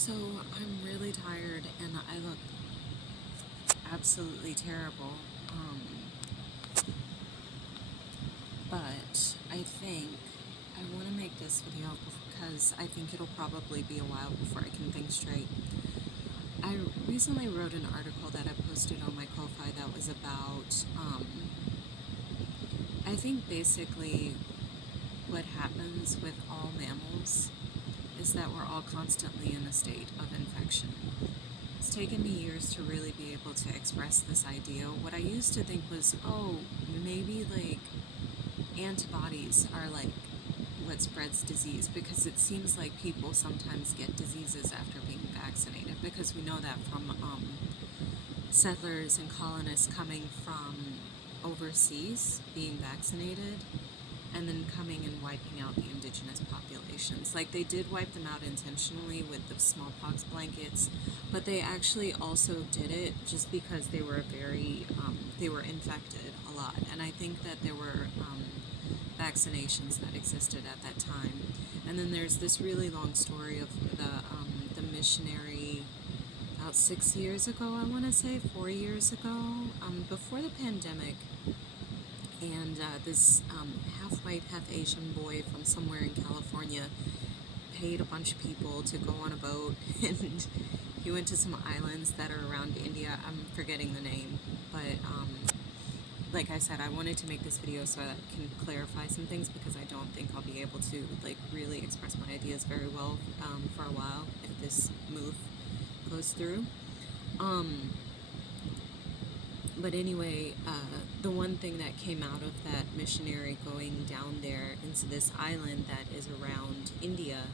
So I'm really tired and I look absolutely terrible. But I think I want to make this video because I think it'll probably be a while before I can think straight. I recently wrote an article that I posted on my Ko-Fi that was about, I think basically what happens with all mammals is that we're all constantly in a state of infection. It's taken me years to really be able to express this idea. What I used to think was, oh, maybe like antibodies are like what spreads disease, because it seems like people sometimes get diseases after being vaccinated, because we know that from settlers and colonists coming from overseas being vaccinated and then coming and wiping out the indigenous populations. Like, they did wipe them out intentionally with the smallpox blankets, but they actually also did it just because they were they were infected a lot. And I think that there were vaccinations that existed at that time. And then there's this really long story of the missionary about 6 years ago, I want to say, 4 years ago, before the pandemic, and this half white, half Asian boy from somewhere in California paid a bunch of people to go on a boat, and he went to some islands that are around India. I'm forgetting the name, but like I said, I wanted to make this video so that I can clarify some things, because I don't think I'll be able to like really express my ideas very well for a while if this move goes through. But anyway, the one thing that came out of that missionary going down there into this island that is around India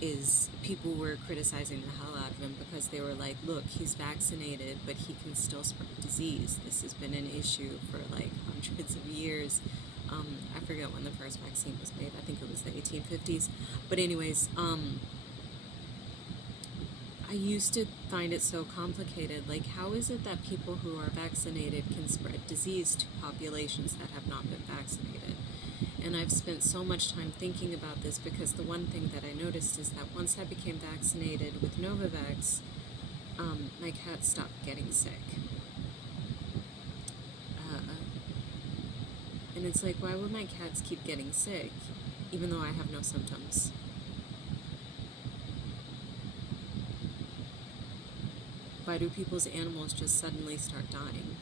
is people were criticizing the hell out of him, because they were like, look, he's vaccinated, but he can still spread disease. This has been an issue for like hundreds of years. I forget when the first vaccine was made. I think it was the 1850s. But anyways, I used to find it so complicated. Like, how is it that people who are vaccinated can spread disease to populations that have not been vaccinated? And I've spent so much time thinking about this, because the one thing that I noticed is that once I became vaccinated with Novavax, my cat stopped getting sick. And it's like, why would my cats keep getting sick, even though I have no symptoms? Why do people's animals just suddenly start dying?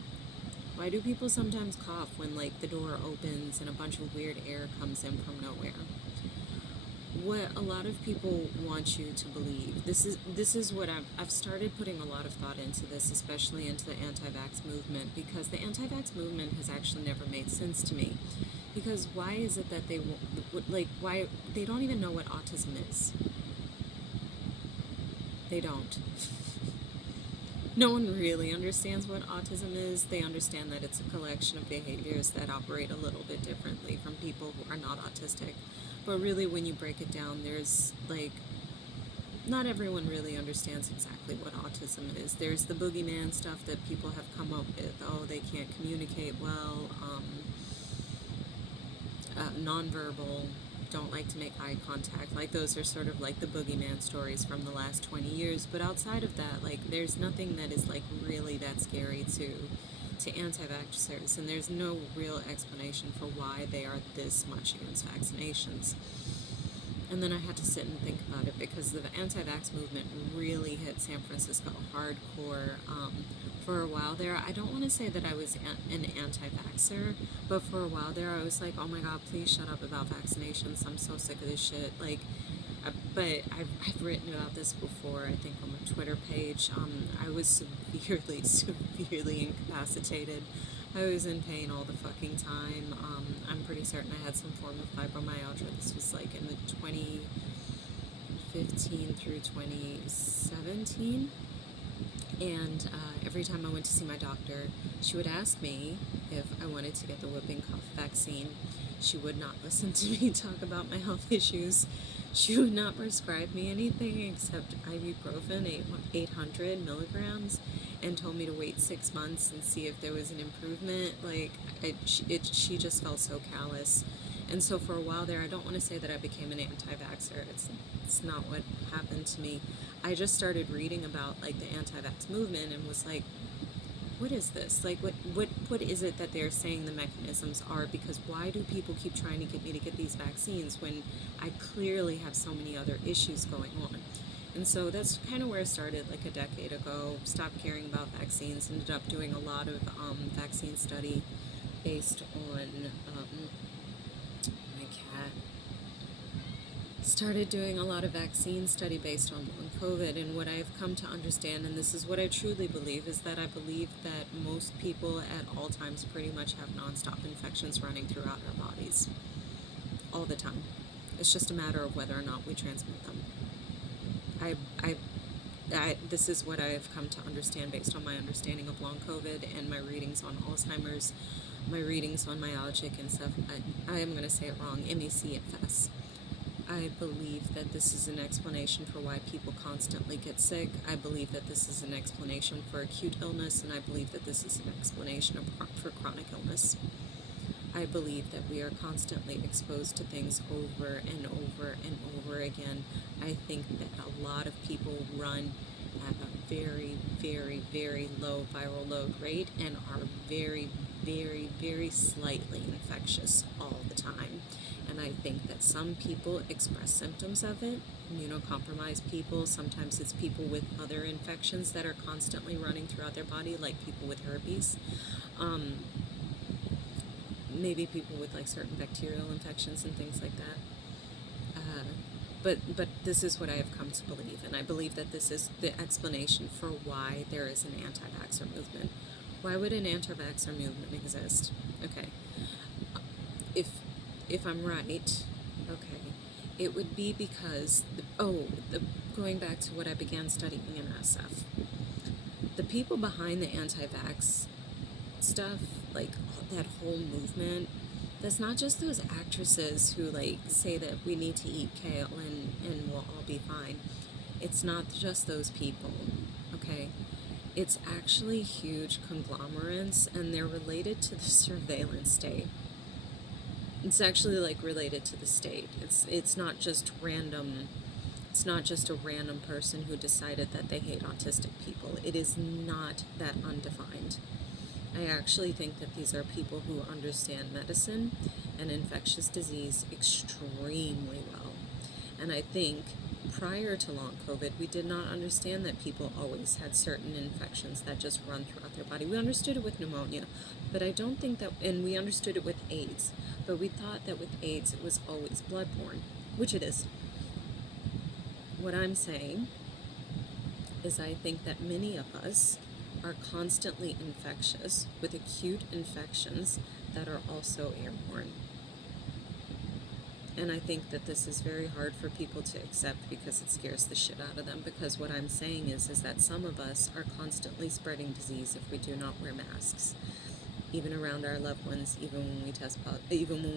Why do people sometimes cough when like the door opens and a bunch of weird air comes in from nowhere? What a lot of people want you to believe, this is what I've started putting a lot of thought into this, especially into the anti-vax movement, because the anti-vax movement has actually never made sense to me. Because why is it that they why they don't even know what autism is? They don't. No one really understands what autism is. They understand that it's a collection of behaviors that operate a little bit differently from people who are not autistic. But really, when you break it down, there's like, not everyone really understands exactly what autism is. There's the boogeyman stuff that people have come up with. Oh, they can't communicate well, nonverbal, don't like to make eye contact. Like, those are sort of like the boogeyman stories from the last 20 years. But outside of that, like, there's nothing that is like really that scary to anti-vaxxers, and there's no real explanation for why they are this much against vaccinations. And then I had to sit and think about it, because the anti-vax movement really hit San Francisco hardcore for a while there. I don't want to say that I was an anti-vaxxer, but for a while there I was like, oh my god, please shut up about vaccinations. I'm so sick of this shit. Like, but I've written about this before, I think on my Twitter page. I was severely incapacitated. I was in pain all the fucking time. I'm pretty certain I had some form of fibromyalgia. This was like in the 2015 through 2017. And every time I went to see my doctor, she would ask me if I wanted to get the whooping cough vaccine. She would not listen to me talk about my health issues. She would not prescribe me anything except ibuprofen, 800 milligrams, and told me to wait 6 months and see if there was an improvement. Like, she just felt so callous. And so for a while there, I don't want to say that I became an anti-vaxxer. It's not what happened to me. I just started reading about like the anti-vax movement and was like, what is this? Like, what is it that they're saying the mechanisms are? Because why do people keep trying to get me to get these vaccines when I clearly have so many other issues going on? And so that's kind of where I started like a decade ago. Stopped caring about vaccines, ended up doing a lot of vaccine study based on my cat. Started doing a lot of vaccine study based on COVID, and what I've come to understand, and this is what I truly believe, is that I believe that most people at all times pretty much have nonstop infections running throughout our bodies all the time. It's just a matter of whether or not we transmit them. This is what I have come to understand based on my understanding of long COVID and my readings on Alzheimer's, my readings on myalgic and stuff. I am going to say it wrong, MECFS. I believe that this is an explanation for why people constantly get sick. I believe that this is an explanation for acute illness, and I believe that this is an explanation for chronic illness. I believe that we are constantly exposed to things over and over and over again. I think that a lot of people run at a very, very, very low viral load rate and are very, very, very slightly infectious all the time. And I think that some people express symptoms of it, immunocompromised people. Sometimes it's people with other infections that are constantly running throughout their body, like people with herpes. Maybe people with like certain bacterial infections and things like that. But this is what I have come to believe, and I believe that this is the explanation for why there is an anti-vaxxer movement. Why would an anti-vaxxer movement exist? Okay, if I'm right, okay, it would be because going back to what I began studying in SF, the people behind the anti-vax stuff, like that whole movement, that's not just those actresses who like say that we need to eat kale and we'll all be fine. It's not just those people, okay? It's actually huge conglomerates, and they're related to the surveillance state. It's actually like related to the state. It's not just random. It's not just a random person who decided that they hate autistic people. It is not that undefined. I actually think that these are people who understand medicine and infectious disease extremely well. And I think prior to long COVID, we did not understand that people always had certain infections that just run throughout their body. We understood it with pneumonia, but I don't think that, and we understood it with AIDS, but we thought that with AIDS it was always bloodborne, which it is. What I'm saying is I think that many of us are constantly infectious with acute infections that are also airborne. And I think that this is very hard for people to accept because it scares the shit out of them, because what I'm saying is that some of us are constantly spreading disease if we do not wear masks, even around our loved ones, even when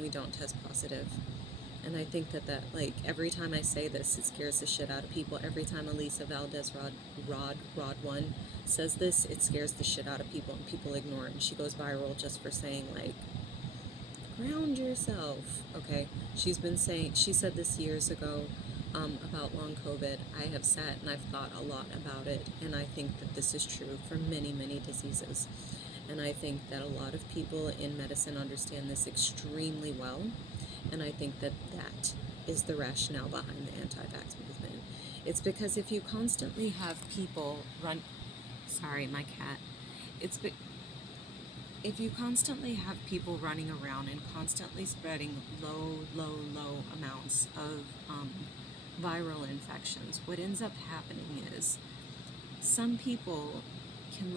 we don't test positive. And I think that like every time I say this, it scares the shit out of people. Every time Elisa Valdez Rod1 says this, it scares the shit out of people, and people ignore it. And she goes viral just for saying like, ground yourself. Okay, she said this years ago about long COVID. I have sat and I've thought a lot about it, and I think that this is true for many, many diseases. And I think that a lot of people in medicine understand this extremely well. And I think that that is the rationale behind the anti-vax movement. It's because if you constantly have people sorry, my cat. If you constantly have people running around and constantly spreading low amounts of viral infections, what ends up happening is some people can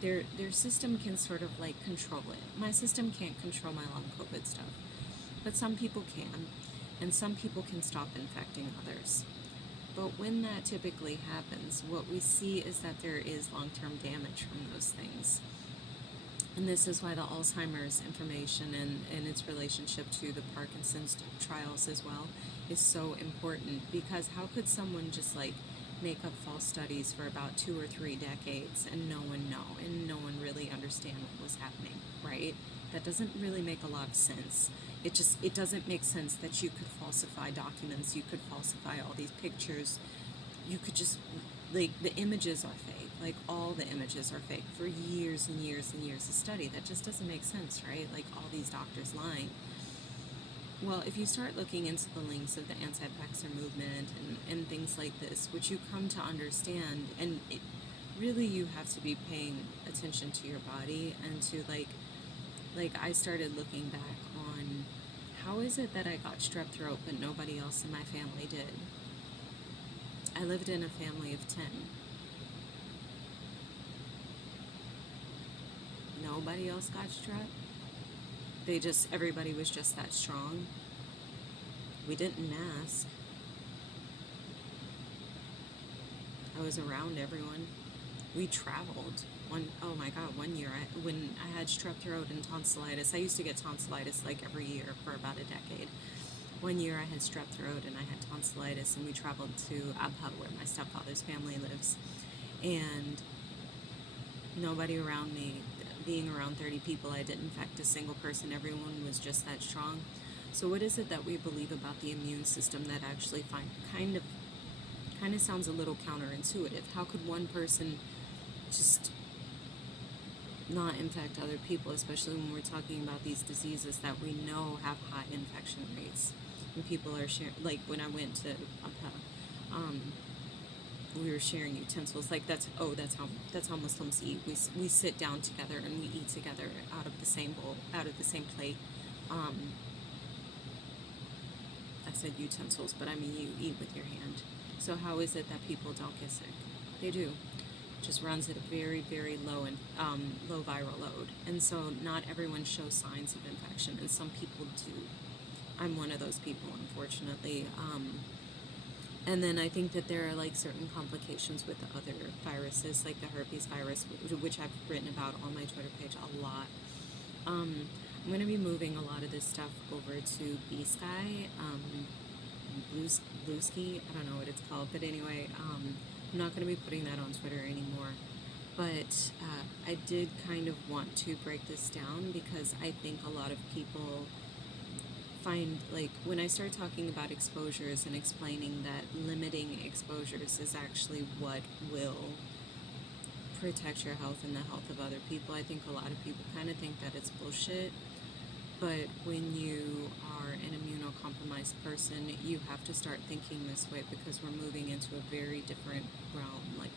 their system can sort of like control it. My system can't control my long COVID stuff. But some people can, and some people can stop infecting others. But when that typically happens, what we see is that there is long-term damage from those things. And this is why the Alzheimer's information and its relationship to the Parkinson's trials as well is so important, because how could someone just like make up false studies for about 2 or 3 decades and no one know, and no one really understand what was happening, right? That doesn't really make a lot of sense. it doesn't make sense that you could falsify documents, you could falsify all these pictures, you could just, like, the images are fake, like all the images are fake for years and years and years of study. That just doesn't make sense, right? Like all these doctors lying. Well, if you start looking into the links of the anti-vaxxer movement and things like this, which you come to understand, and really you have to be paying attention to your body and to like I started looking back on how is it that I got strep throat but nobody else in my family did. I lived in a family of 10. Nobody else got strep. Everybody was just that strong. We didn't ask. I was around everyone. We traveled. Oh my God, one year when I had strep throat and tonsillitis, I used to get tonsillitis like every year for about a decade. One year I had strep throat and I had tonsillitis, and we traveled to Abha, where my stepfather's family lives. And nobody around me, being around 30 people, I didn't infect a single person. Everyone was just that strong. So what is it that we believe about the immune system that actually kind of sounds a little counterintuitive? How could one person just not infect other people, especially when we're talking about these diseases that we know have high infection rates? And people are sharing, like when I went to we were sharing utensils. Like that's how Muslims eat. We sit down together and we eat together out of the same bowl, out of the same plate. I said utensils, but I mean you eat with your hand. So how is it that people don't get sick? They do. It just runs at a very, very low and low viral load, and so not everyone shows signs of infection, and some people do. I'm one of those people, unfortunately. And then I think that there are like certain complications with the other viruses, like the herpes virus, which I've written about on my Twitter page a lot. I'm going to be moving a lot of this stuff over to B-Sky, Bluesky, I don't know what it's called, but anyway, I'm not going to be putting that on Twitter anymore. But I did kind of want to break this down because I think a lot of people find, like, when I start talking about exposures and explaining that limiting exposures is actually what will protect your health and the health of other people, I think a lot of people kind of think that it's bullshit. But when you are an immunocompromised person, you have to start thinking this way because we're moving into a very different realm. Like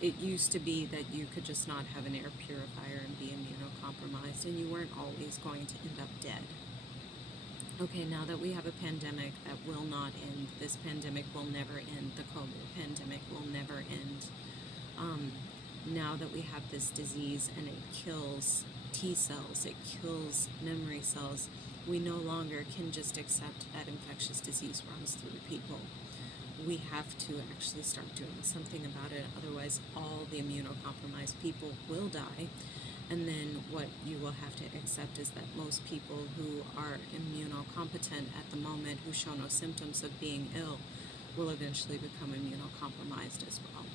it used to be that you could just not have an air purifier and be immunocompromised, and you weren't always going to end up dead. Okay, now that we have a pandemic that will not end, this pandemic will never end, the COVID pandemic will never end. Now that we have this disease and it kills T cells, it kills memory cells, we no longer can just accept that infectious disease runs through people. We have to actually start doing something about it, otherwise all the immunocompromised people will die. And then what you will have to accept is that most people who are immunocompetent at the moment, who show no symptoms of being ill, will eventually become immunocompromised as well.